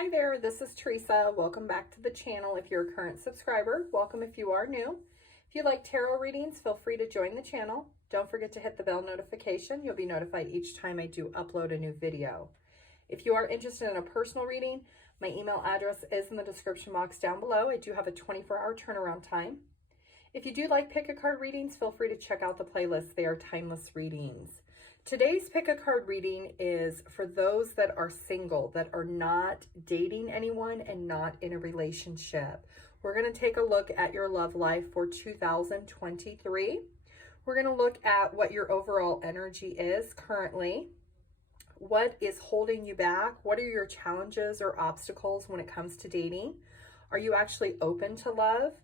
Hi there, this is Teresa. Welcome back to the channel. If you're a current subscriber, welcome if you are new. If you like tarot readings, feel free to join the channel. Don't forget to hit the bell notification. You'll be notified each time I do upload a new video. If you are interested in a personal reading, my email address is in the description box down below. I do have a 24-hour turnaround time. If you do like pick a card readings, feel free to check out the playlist. They are timeless readings. Today's pick a card reading is for those that are single, that are not dating anyone and not in a relationship. We're going to take a look at your love life for 2023. We're going to look at what your overall energy is currently. What is holding you back? What are your challenges or obstacles when it comes to dating? Are you actually open to love?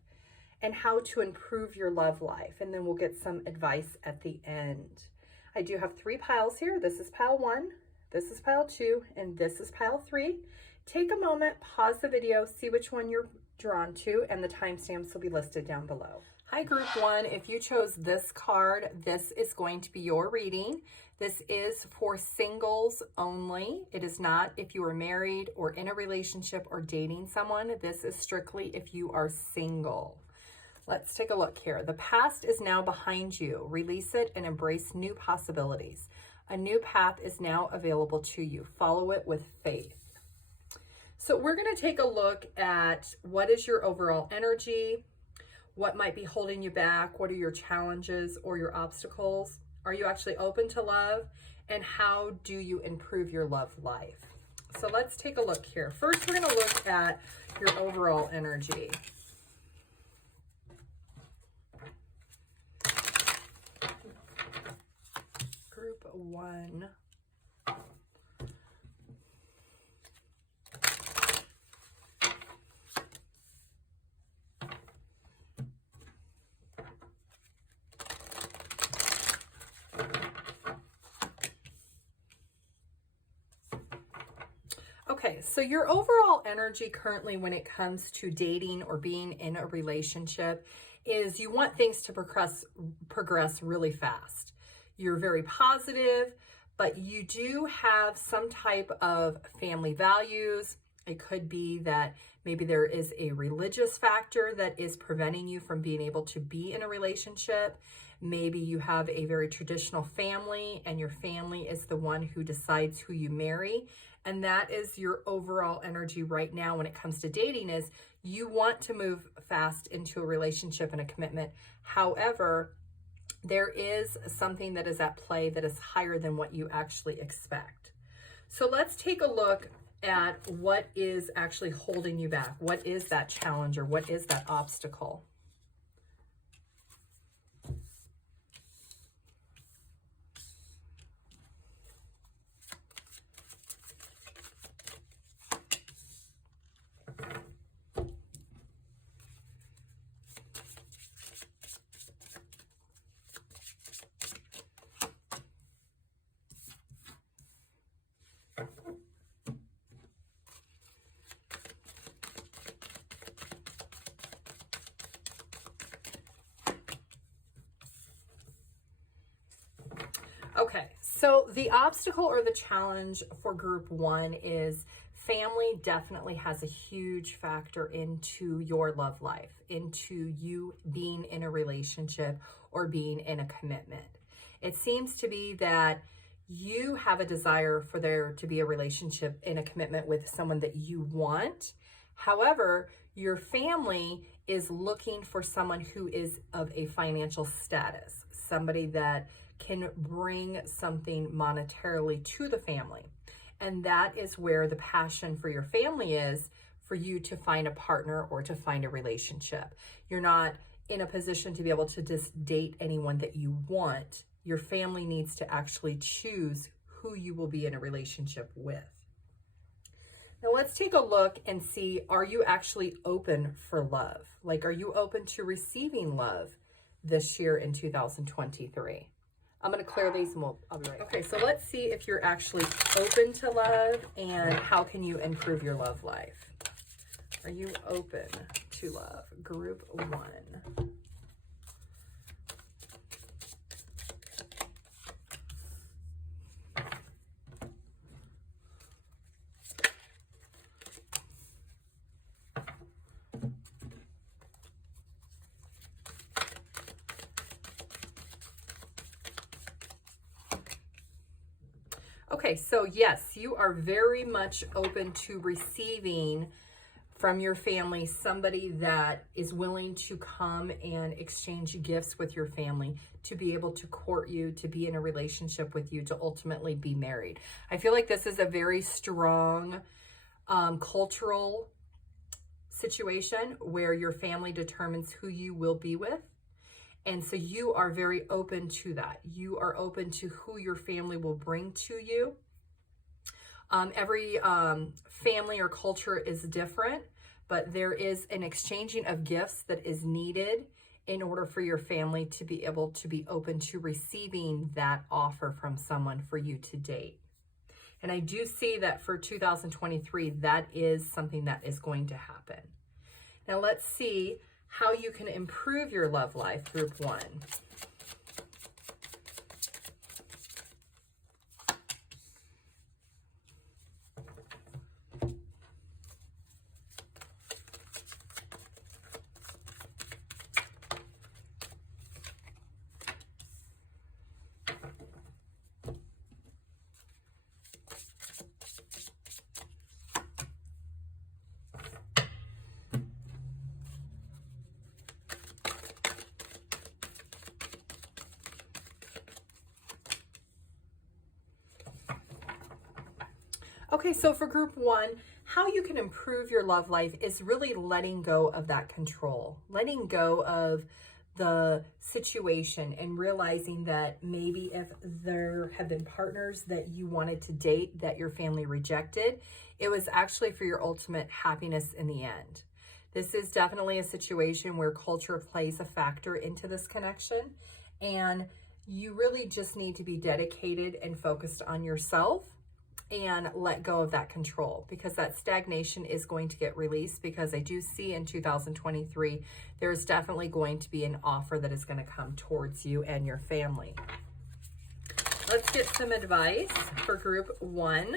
And how to improve your love life. And then we'll get some advice at the end. I do have 3 piles here. This is pile 1, this is pile 2, and this is pile 3. Take a moment, pause the video, see which one you're drawn to, and the timestamps will be listed down below. Hi group 1, if you chose this card, this is going to be your reading. This is for singles only. It is not if you are married or in a relationship or dating someone. This is strictly if you are single. Let's take a look here. The past is now behind you. Release it and embrace new possibilities. A new path is now available to you. Follow it with faith. So we're going to take a look at what is your overall energy, what might be holding you back, what are your challenges or your obstacles, are you actually open to love, and how do you improve your love life? So let's take a look here. First, we're going to look at your overall energy. Group 1. Okay, so your overall energy currently when it comes to dating or being in a relationship is you want things to progress really fast. You're very positive, but you do have some type of family values. It could be that maybe there is a religious factor that is preventing you from being able to be in a relationship. Maybe you have a very traditional family and your family is the one who decides who you marry. And that is your overall energy right now when it comes to dating is you want to move fast into a relationship and a commitment. However, there is something that is at play that is higher than what you actually expect. So let's take a look at what is actually holding you back. What is that challenge or what is that obstacle? Okay, so the obstacle or the challenge for group 1 is family definitely has a huge factor into your love life, into you being in a relationship or being in a commitment. It seems to be that you have a desire for there to be a relationship and a commitment with someone that you want. However, your family is looking for someone who is of a financial status, somebody that can bring something monetarily to the family. And that is where the passion for your family is for you to find a partner or to find a relationship. You're not in a position to be able to just date anyone that you want. Your family needs to actually choose who you will be in a relationship with. Now let's take a look and see, are you actually open for love? Like, are you open to receiving love this year in 2023? I'm going to clear these and I'll be right back. Okay, so let's see if you're actually open to love and how can you improve your love life. Are you open to love? Group 1. Okay, so yes, you are very much open to receiving from your family somebody that is willing to come and exchange gifts with your family, to be able to court you, to be in a relationship with you, to ultimately be married. I feel like this is a very strong cultural situation where your family determines who you will be with. And so you are very open to that. You are open to who your family will bring to you. Every family or culture is different, but there is an exchanging of gifts that is needed in order for your family to be able to be open to receiving that offer from someone for you to date. And I do see that for 2023, that is something that is going to happen. Now let's see how you can improve your love life, group 1. Okay, so for group 1, how you can improve your love life is really letting go of that control, letting go of the situation, and realizing that maybe if there have been partners that you wanted to date that your family rejected, it was actually for your ultimate happiness in the end. This is definitely a situation where culture plays a factor into this connection, and you really just need to be dedicated and focused on yourself and let go of that control, because that stagnation is going to get released, because I do see in 2023, there's definitely going to be an offer that is going to come towards you and your family. Let's get some advice for group 1.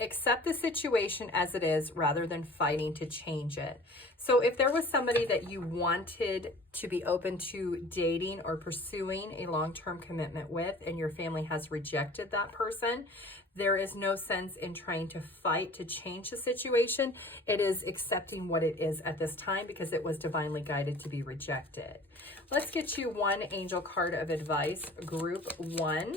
Accept the situation as it is rather than fighting to change it. So if there was somebody that you wanted to be open to dating or pursuing a long-term commitment with, and your family has rejected that person, there is no sense in trying to fight to change the situation. It is accepting what it is at this time, because it was divinely guided to be rejected. Let's get you one angel card of advice, group 1.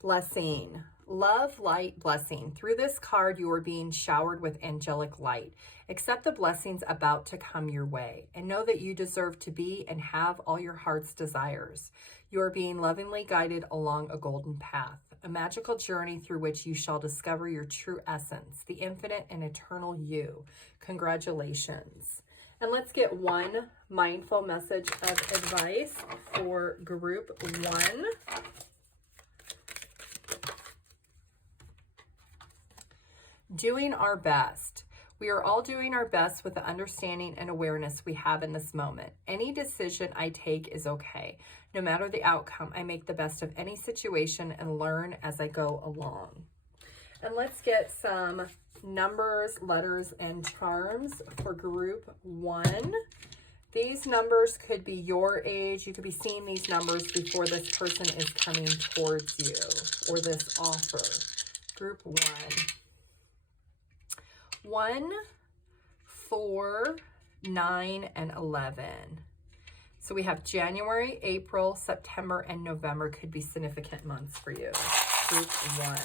Blessing. Love, light, blessing. Through this card, you are being showered with angelic light. Accept the blessings about to come your way, and know that you deserve to be and have all your heart's desires. You are being lovingly guided along a golden path, a magical journey through which you shall discover your true essence, the infinite and eternal you. Congratulations. And let's get one mindful message of advice for group 1. Doing our best. We are all doing our best with the understanding and awareness we have in this moment. Any decision I take is okay. No matter the outcome, I make the best of any situation and learn as I go along. And let's get some numbers, letters, and charms for group 1. These numbers could be your age. You could be seeing these numbers before this person is coming towards you, or this offer. Group 1. 1, 4, 9, and 11. So we have January, April, September, and November could be significant months for you. Group 1.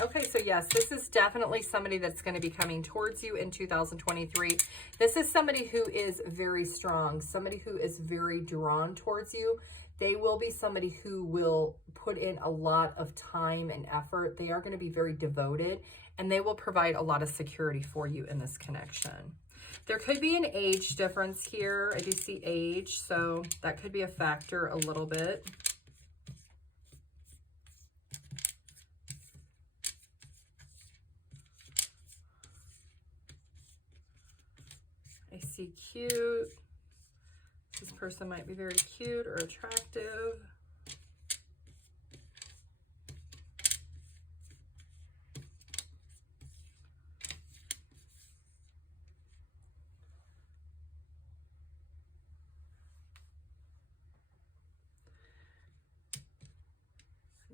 Okay, so yes, this is definitely somebody that's going to be coming towards you in 2023. This is somebody who is very strong, somebody who is very drawn towards you. They will be somebody who will put in a lot of time and effort. They are going to be very devoted, and they will provide a lot of security for you in this connection. There could be an age difference here. I do see age, so that could be a factor a little bit. I see cute. This person might be very cute or attractive.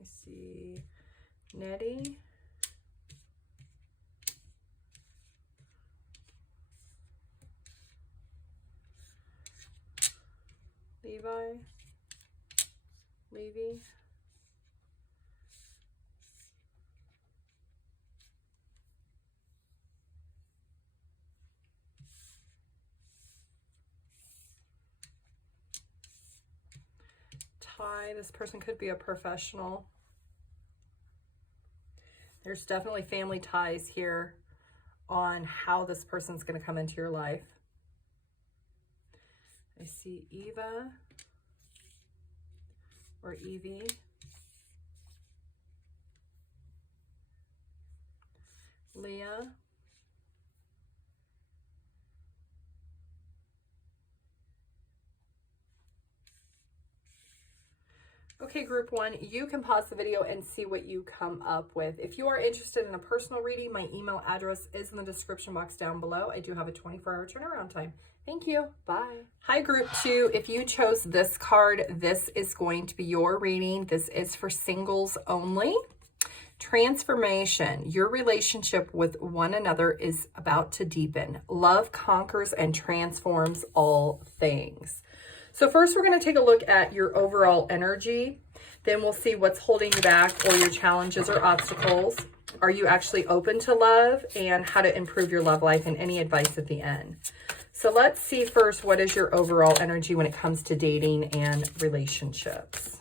me see. Nettie. Levy. Ty, this person could be a professional. There's definitely family ties here on how this person's going to come into your life. I see Eva or Evie. Leah. Okay, group one, you can pause the video and see what you come up with. If you are interested in a personal reading, my email address is in the description box down below. I do have a 24-hour turnaround time. Thank you. Bye. Hi, group two. If you chose this card, this is going to be your reading. This is for singles only. Transformation. Your relationship with one another is about to deepen. Love conquers and transforms all things. So first, we're going to take a look at your overall energy. Then we'll see what's holding you back or your challenges or obstacles. Are you actually open to love, and how to improve your love life, and any advice at the end. So let's see first, what is your overall energy when it comes to dating and relationships?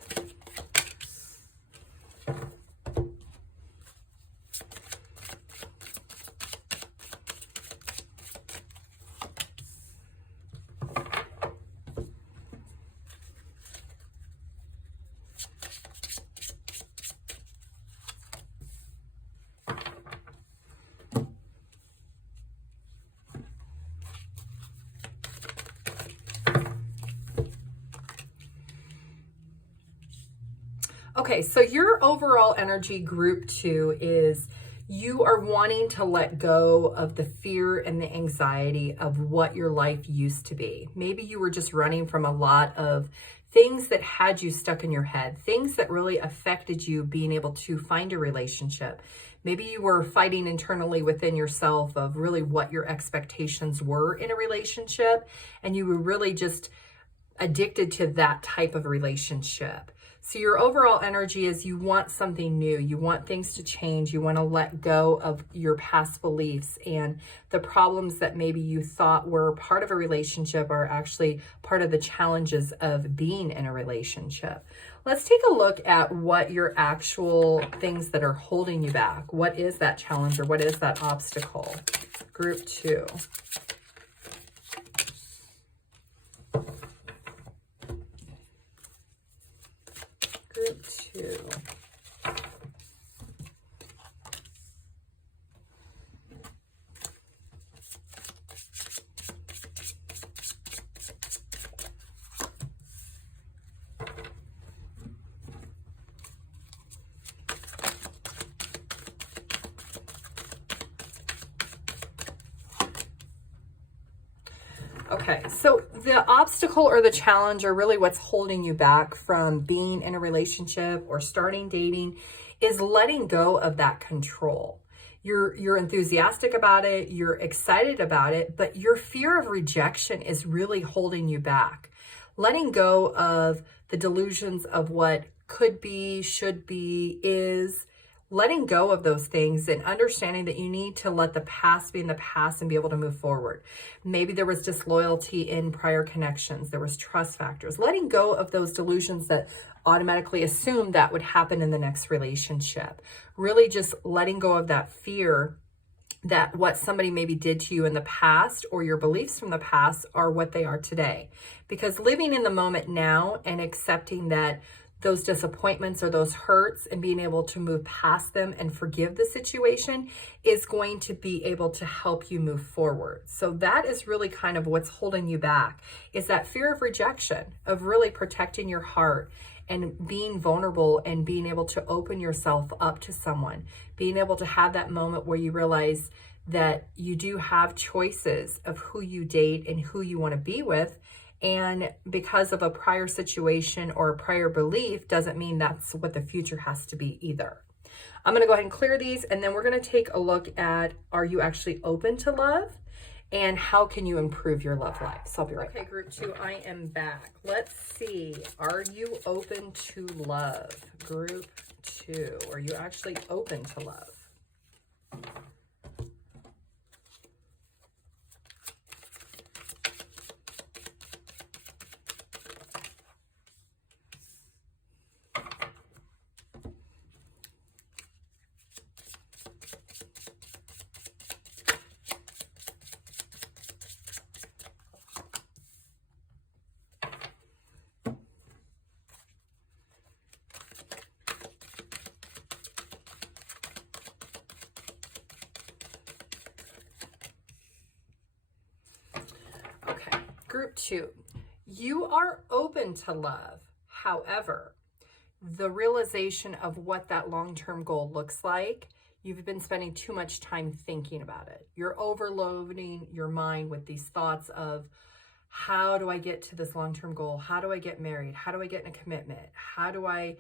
Okay, so your overall energy, group two, is you are wanting to let go of the fear and the anxiety of what your life used to be. Maybe you were just running from a lot of things that had you stuck in your head, things that really affected you being able to find a relationship. Maybe you were fighting internally within yourself of really what your expectations were in a relationship, and you were really just addicted to that type of relationship. So your overall energy is you want something new. You want things to change. You want to let go of your past beliefs, and the problems that maybe you thought were part of a relationship are actually part of the challenges of being in a relationship. Let's take a look at what your actual things that are holding you back. What is that challenge, or what is that obstacle? Group two. Group two. Okay, so the obstacle or the challenge, or really what's holding you back from being in a relationship or starting dating, is letting go of that control. You're enthusiastic about it, you're excited about it, but your fear of rejection is really holding you back. Letting go of the delusions of what could be, should be, is. Letting go of those things and understanding that you need to let the past be in the past and be able to move forward. Maybe there was disloyalty in prior connections. There was trust factors. Letting go of those delusions that automatically assume that would happen in the next relationship. Really just letting go of that fear that what somebody maybe did to you in the past, or your beliefs from the past, are what they are today. Because living in the moment now and accepting that those disappointments or those hurts and being able to move past them and forgive the situation is going to be able to help you move forward. So that is really kind of what's holding you back, is that fear of rejection, of really protecting your heart and being vulnerable and being able to open yourself up to someone, being able to have that moment where you realize that you do have choices of who you date and who you want to be with, And because of a prior situation or a prior belief doesn't mean that's what the future has to be either. I'm going to go ahead and clear these, and then we're going to take a look at, are you actually open to love? And how can you improve your love life? So I'll be right back. Okay, group 2, I am back. Let's see. Are you open to love? Group 2, are you actually open to love? Okay, group 2, you are open to love. However, the realization of what that long-term goal looks like, you've been spending too much time thinking about it. You're overloading your mind with these thoughts of, how do I get to this long-term goal? How do I get married? How do I get in a commitment? How do I,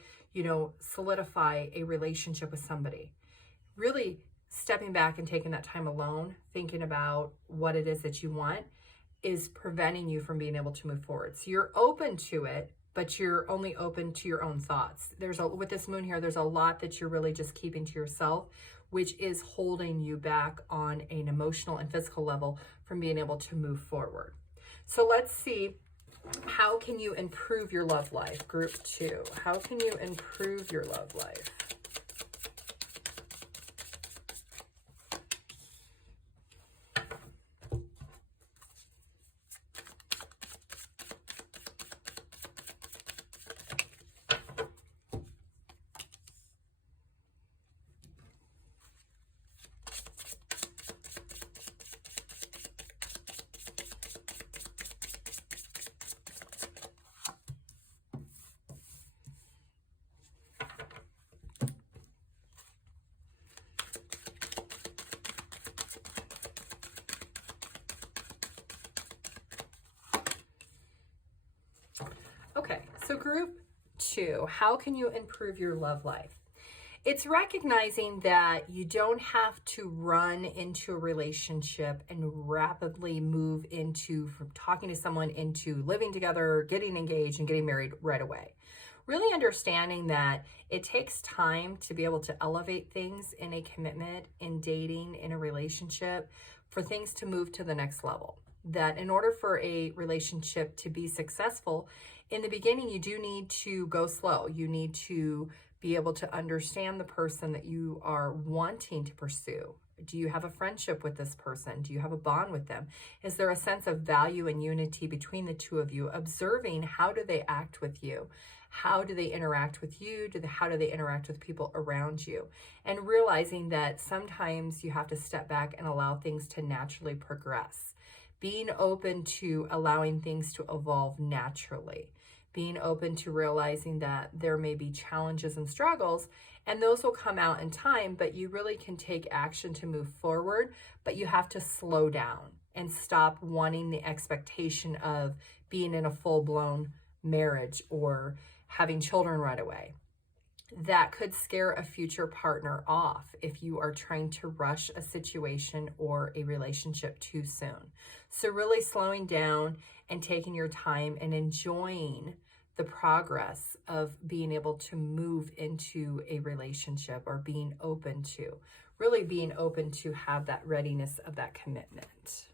solidify a relationship with somebody? Really stepping back and taking that time alone, thinking about what it is that you want, is preventing you from being able to move forward. So you're open to it, but you're only open to your own thoughts. With this moon here, there's a lot that you're really just keeping to yourself, which is holding you back on an emotional and physical level from being able to move forward. So let's see, how can you improve your love life? Group 2, how can you improve your love life? Okay, so group 2, how can you improve your love life? It's recognizing that you don't have to run into a relationship and rapidly move from talking to someone into living together, getting engaged, and getting married right away. Really understanding that it takes time to be able to elevate things in a commitment, in dating, in a relationship, for things to move to the next level. That in order for a relationship to be successful, in the beginning, you do need to go slow. You need to be able to understand the person that you are wanting to pursue. Do you have a friendship with this person? Do you have a bond with them? Is there a sense of value and unity between the two of you? Observing, how do they act with you? How do they interact with you? How do they interact with people around you? And realizing that sometimes you have to step back and allow things to naturally progress. Being open to allowing things to evolve naturally. Being open to realizing that there may be challenges and struggles, and those will come out in time, but you really can take action to move forward, but you have to slow down and stop wanting the expectation of being in a full-blown marriage or having children right away. That could scare a future partner off if you are trying to rush a situation or a relationship too soon. So really slowing down and taking your time and enjoying the progress of being able to move into a relationship, or really being open to have that readiness of that commitment.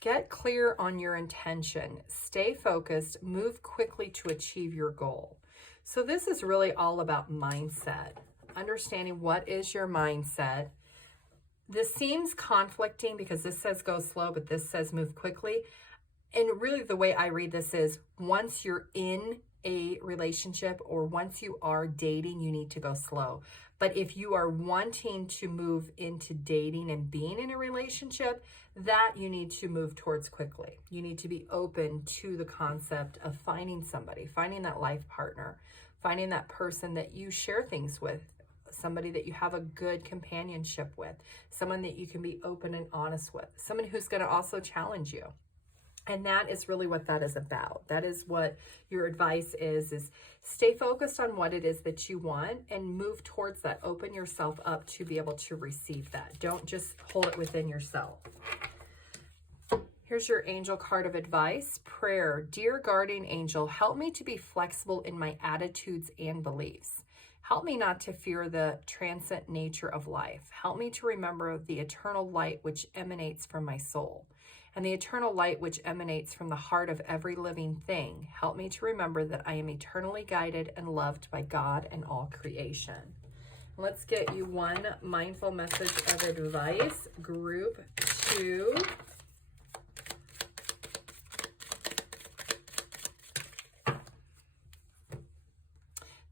Get clear on your intention. Stay focused. Move quickly to achieve your goal. So this is really all about mindset. Understanding what is your mindset. This seems conflicting because this says go slow, but this says move quickly. And really the way I read this is, once you're in a relationship or once you are dating, you need to go slow. But if you are wanting to move into dating and being in a relationship, that you need to move towards quickly. You need to be open to the concept of finding somebody, finding that life partner, finding that person that you share things with, somebody that you have a good companionship with, someone that you can be open and honest with, someone who's going to also challenge you. And that is really what that is about. That is what your advice is stay focused on what it is that you want and move towards that. Open yourself up to be able to receive that. Don't just hold it within yourself. Here's your angel card of advice. Prayer. Dear guardian angel, help me to be flexible in my attitudes and beliefs. Help me not to fear the transient nature of life. Help me to remember the eternal light which emanates from my soul and the eternal light which emanates from the heart of every living thing. Help me to remember that I am eternally guided and loved by God and all creation. Let's get you one mindful message of advice. Group 2.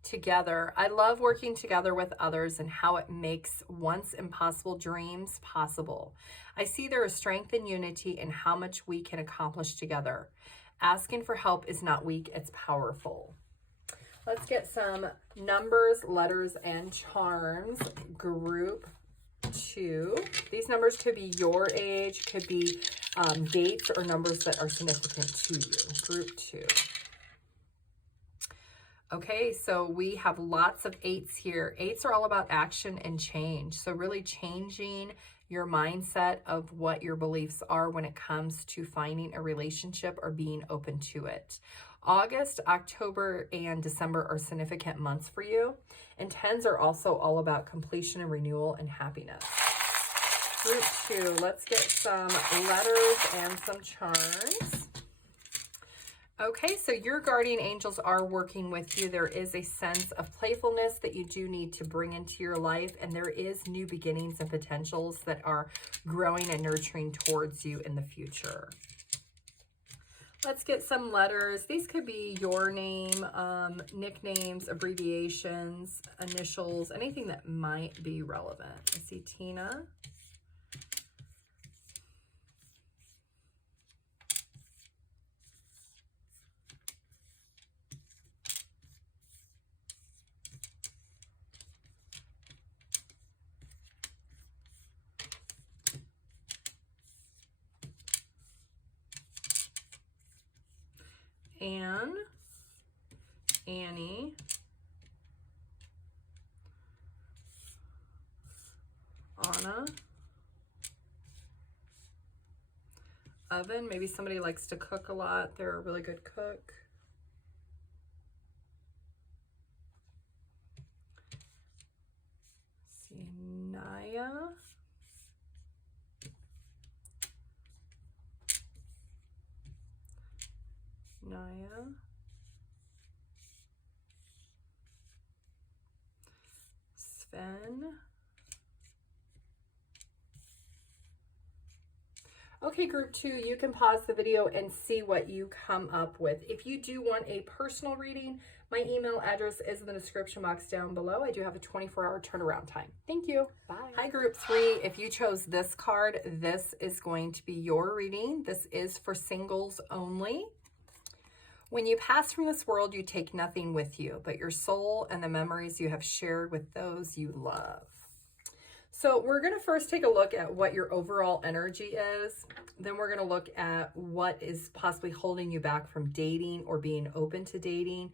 Together. I love working together with others and how it makes once impossible dreams possible. I see there is strength and unity in how much we can accomplish together. Asking for help is not weak, it's powerful. Let's get some numbers, letters, and charms. Group 2. These numbers could be your age, could be dates or numbers that are significant to you. Group 2. Okay, so we have lots of 8s here. 8s are all about action and change. So really changing your mindset of what your beliefs are when it comes to finding a relationship or being open to it. August, October, and December are significant months for you. And 10s are also all about completion and renewal and happiness. Group 2, let's get some letters and some charms. Okay, so your guardian angels are working with you. There is a sense of playfulness that you do need to bring into your life, and there is new beginnings and potentials that are growing and nurturing towards you in the future. Let's get some letters. These could be your name, nicknames, abbreviations, initials, anything that might be relevant. I see Tina. Anne, Annie, Anna, Oven. Maybe somebody likes to cook a lot. They're a really good cook. See, Naya. Naya. Sven. Okay, group 2, you can pause the video and see what you come up with. If you do want a personal reading, my email address is in the description box down below. I do have a 24-hour turnaround time. Thank you. Bye. Hi, group 3. If you chose this card, this is going to be your reading. This is for singles only. When you pass from this world, you take nothing with you, but your soul and the memories you have shared with those you love. So we're going to first take a look at what your overall energy is. Then we're going to look at what is possibly holding you back from dating or being open to dating,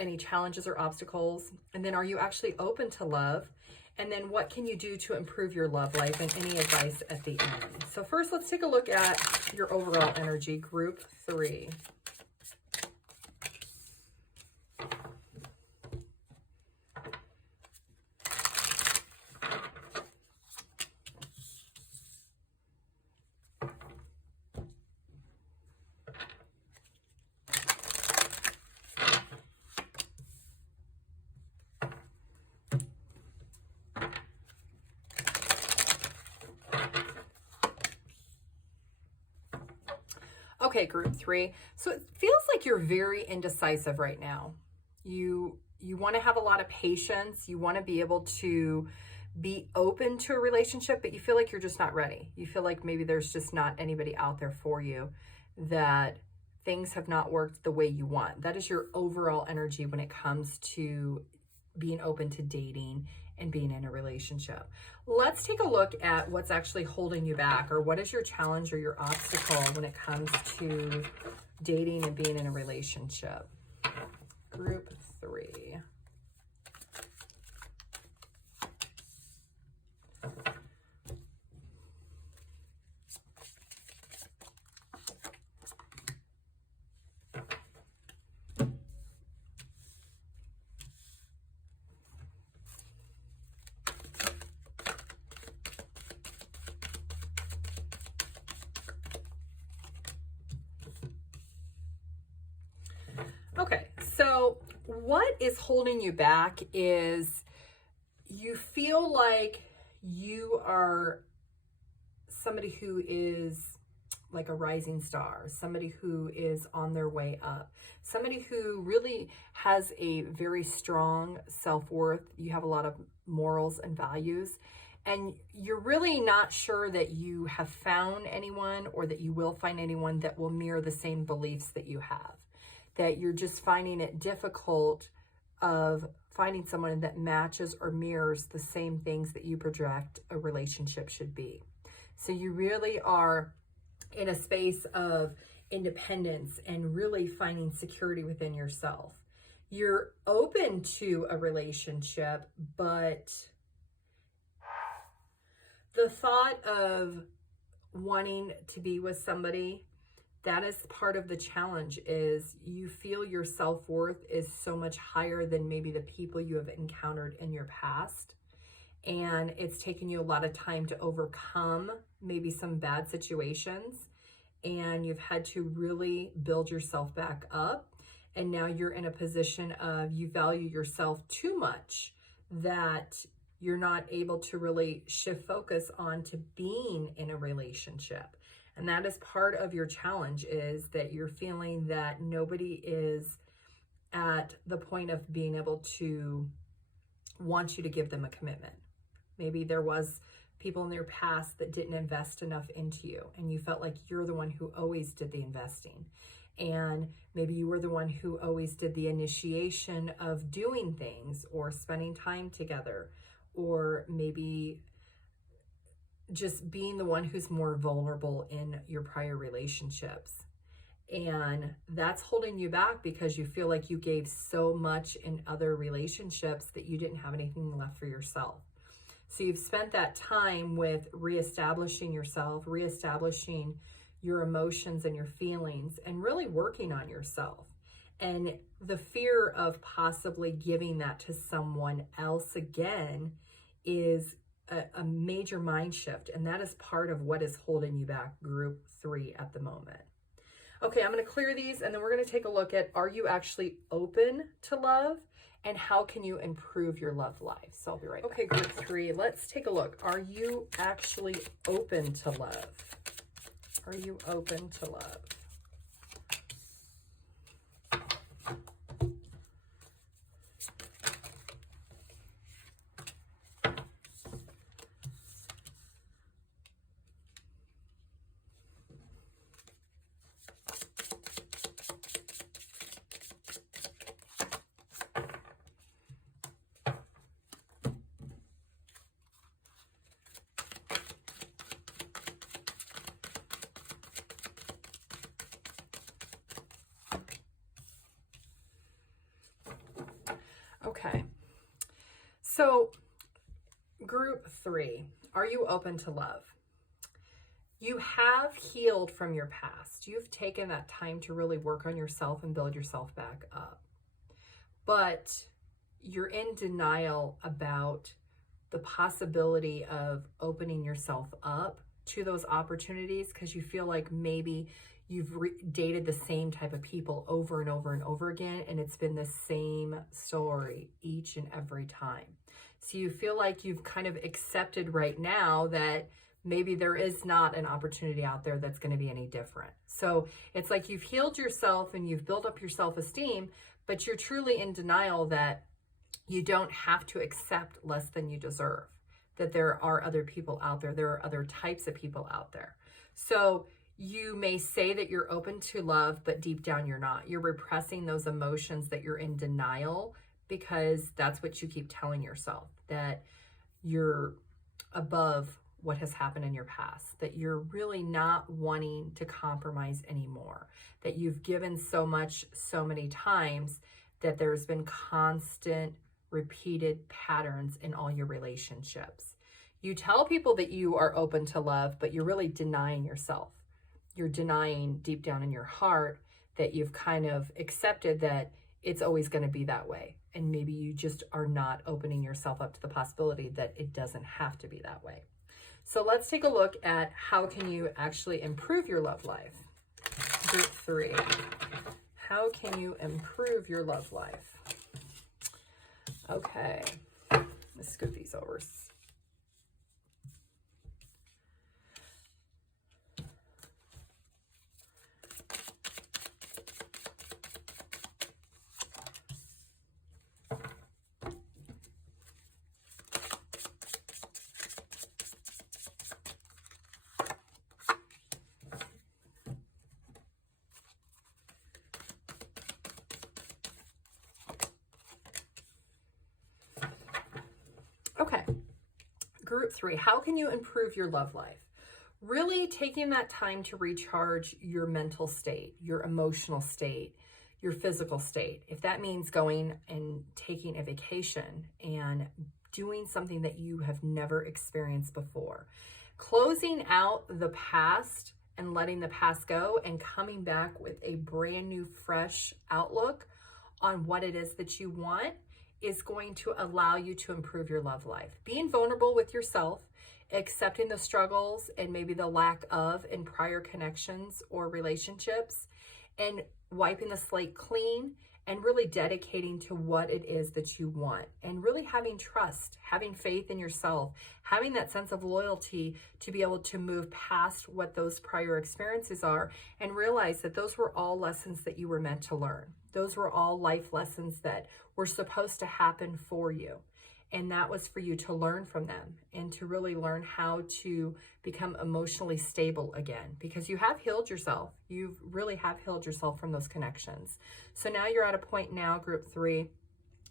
any challenges or obstacles. And then are you actually open to love? And then what can you do to improve your love life, and any advice at the end. So first, let's take a look at your overall energy, group 3. Okay, group 3. So it feels like you're very indecisive right now. You want to have a lot of patience. You want to be able to be open to a relationship, but you feel like you're just not ready. You feel like maybe there's just not anybody out there for you that things have not worked the way you want. That is your overall energy when it comes to being open to dating and being in a relationship. Let's take a look at what's actually holding you back, or what is your challenge or your obstacle when it comes to dating and being in a relationship. Group 3. Okay, so what is holding you back is you feel like you are somebody who is like a rising star, somebody who is on their way up, somebody who really has a very strong self-worth. You have a lot of morals and values, and you're really not sure that you have found anyone, or that you will find anyone that will mirror the same beliefs that you have. That you're just finding it difficult of finding someone that matches or mirrors the same things that you project a relationship should be. So you really are in a space of independence and really finding security within yourself. You're open to a relationship, but the thought of wanting to be with somebody, that is part of the challenge, is you feel your self-worth is so much higher than maybe the people you have encountered in your past. And it's taken you a lot of time to overcome maybe some bad situations. And you've had to really build yourself back up. And now you're in a position of you value yourself too much that you're not able to really shift focus on to being in a relationship. And that is part of your challenge, is that you're feeling that nobody is at the point of being able to want you to give them a commitment. Maybe there was people in your past that didn't invest enough into you, and you felt like you're the one who always did the investing. And maybe you were the one who always did the initiation of doing things or spending time together, or maybe just being the one who's more vulnerable in your prior relationships. And that's holding you back because you feel like you gave so much in other relationships that you didn't have anything left for yourself. So you've spent that time with reestablishing yourself, reestablishing your emotions and your feelings, and really working on yourself. And the fear of possibly giving that to someone else again is a major mind shift, and that is part of what is holding you back, group 3 at the moment. Okay, I'm going to clear these, and then we're going to take a look at, are you actually open to love, and how can you improve your love life? So I'll be right back. Okay, group 3, let's take a look. Are you actually open to love? Are you open to love? Okay, so group 3, are you open to love? You have healed from your past. You've taken that time to really work on yourself and build yourself back up. But you're in denial about the possibility of opening yourself up to those opportunities because you feel like maybe you've dated the same type of people over and over and over again, and it's been the same story each and every time. So you feel like you've kind of accepted right now that maybe there is not an opportunity out there that's going to be any different. So it's like you've healed yourself and you've built up your self-esteem, but you're truly in denial that you don't have to accept less than you deserve, that there are other people out there, there are other types of people out there. So You may say that you're open to love, but deep down you're not. You're repressing those emotions, that you're in denial, because that's what you keep telling yourself, that you're above what has happened in your past, that you're really not wanting to compromise anymore, that you've given so much so many times that there's been constant repeated patterns in all your relationships. You tell people that you are open to love, but you're really denying yourself. You're denying deep down in your heart that you've kind of accepted that it's always going to be that way. And maybe you just are not opening yourself up to the possibility that it doesn't have to be that way. So let's take a look at how can you actually improve your love life. Group 3. How can you improve your love life? Okay, let's scoot these over. Okay, group 3, how can you improve your love life? Really taking that time to recharge your mental state, your emotional state, your physical state. If that means going and taking a vacation and doing something that you have never experienced before. Closing out the past and letting the past go and coming back with a brand new, fresh outlook on what it is that you want is going to allow you to improve your love life. Being vulnerable with yourself, accepting the struggles and maybe the lack of in prior connections or relationships, and wiping the slate clean and really dedicating to what it is that you want, and really having trust, having faith in yourself, having that sense of loyalty to be able to move past what those prior experiences are and realize that those were all lessons that you were meant to learn. Those were all life lessons that were supposed to happen for you. And that was for you to learn from them and to really learn how to become emotionally stable again, because you have healed yourself. You really have healed yourself from those connections. So now you're at a point now, group 3,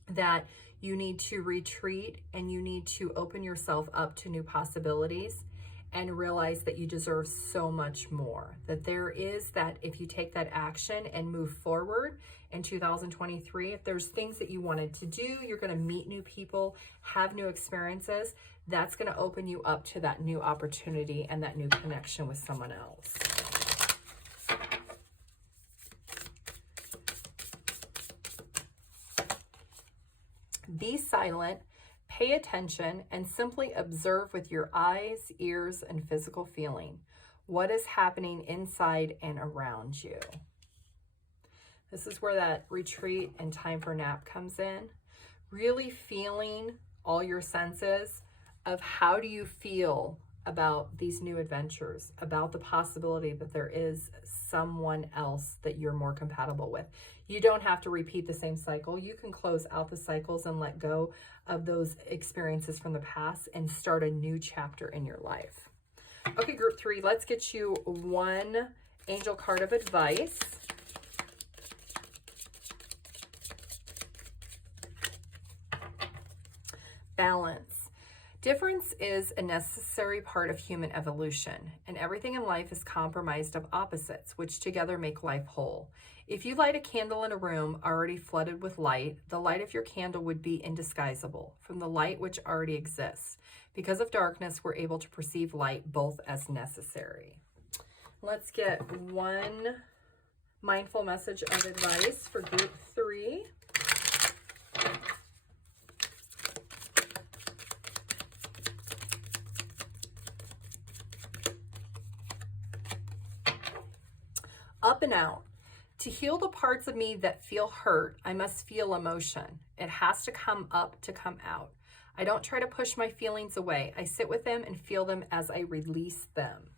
that you need to retreat and you need to open yourself up to new possibilities and realize that you deserve so much more. That there is that if you take that action and move forward in 2023, if there's things that you wanted to do, you're going to meet new people, have new experiences, that's going to open you up to that new opportunity and that new connection with someone else. Be silent, pay attention, and simply observe with your eyes, ears, and physical feeling what is happening inside and around you. This is where that retreat and time for nap comes in. Really feeling all your senses of how do you feel about these new adventures, about the possibility that there is someone else that you're more compatible with. You don't have to repeat the same cycle. You can close out the cycles and let go of those experiences from the past and start a new chapter in your life. Okay, group 3, let's get you one angel card of advice. Balance. Difference is a necessary part of human evolution, and everything in life is comprised of opposites, which together make life whole. If you light a candle in a room already flooded with light, the light of your candle would be indisguisable from the light which already exists. Because of darkness, we're able to perceive light both as necessary. Let's get one mindful message of advice for group 3. Up and out. To heal the parts of me that feel hurt, I must feel emotion. It has to come up to come out. I don't try to push my feelings away. I sit with them and feel them as I release them,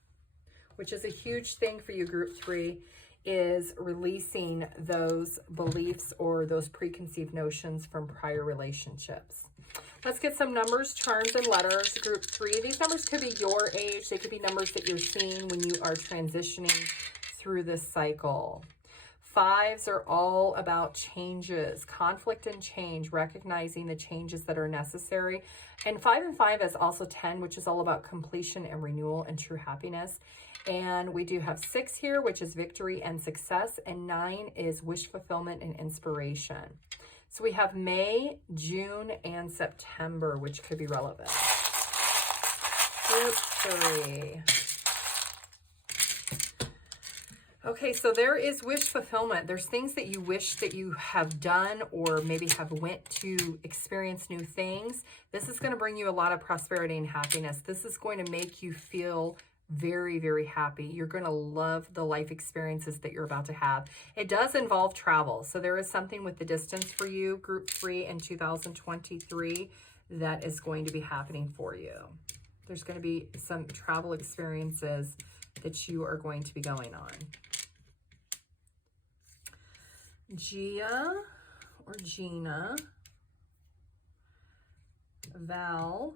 which is a huge thing for you, group 3, is releasing those beliefs or those preconceived notions from prior relationships. Let's get some numbers, charms, and letters. Group 3. These numbers could be your age. They could be numbers that you're seeing when you are transitioning through this cycle. 5s are all about changes, conflict and change, recognizing the changes that are necessary. And 5 and 5 is also 10, which is all about completion and renewal and true happiness. And we do have 6 here, which is victory and success. And 9 is wish fulfillment and inspiration. So we have May, June, and September, which could be relevant. Group 3. Okay, so there is wish fulfillment. There's things that you wish that you have done or maybe have went to experience new things. This is going to bring you a lot of prosperity and happiness. This is going to make you feel very, very happy. You're going to love the life experiences that you're about to have. It does involve travel. So there is something with the distance for you, Group 3 in 2023, that is going to be happening for you. There's going to be some travel experiences that you are going to be going on. Gia or Gina, Val,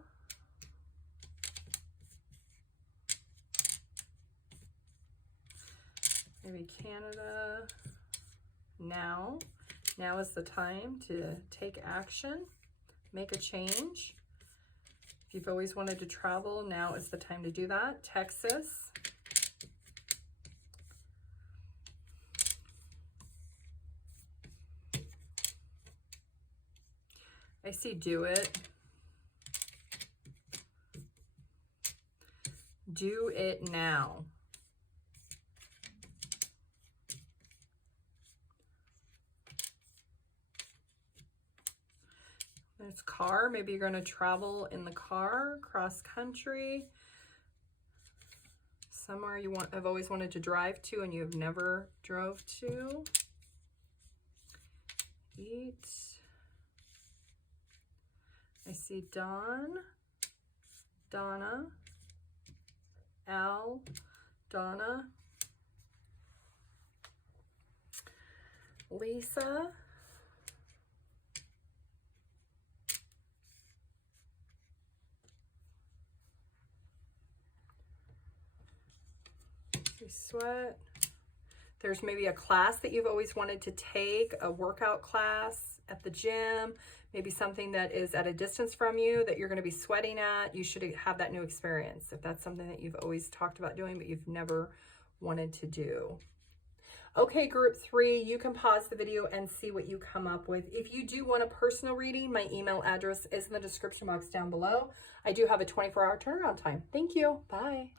maybe Canada. Now is the time to take action, make a change. If you've always wanted to travel, now is the time to do that. Texas. I see do it. Do it now. There's car. Maybe you're going to travel in the car, cross country. Somewhere you have always wanted to drive to and you've never drove to. Eat. I see Dawn, Donna, Al, Donna, Lisa, Sweat. There's maybe a class that you've always wanted to take, a workout class at the gym, maybe something that is at a distance from you that you're going to be sweating at. You should have that new experience if that's something that you've always talked about doing, but you've never wanted to do. Okay, Group 3, you can pause the video and see what you come up with. If you do want a personal reading, my email address is in the description box down below. I do have a 24-hour turnaround time. Thank you. Bye.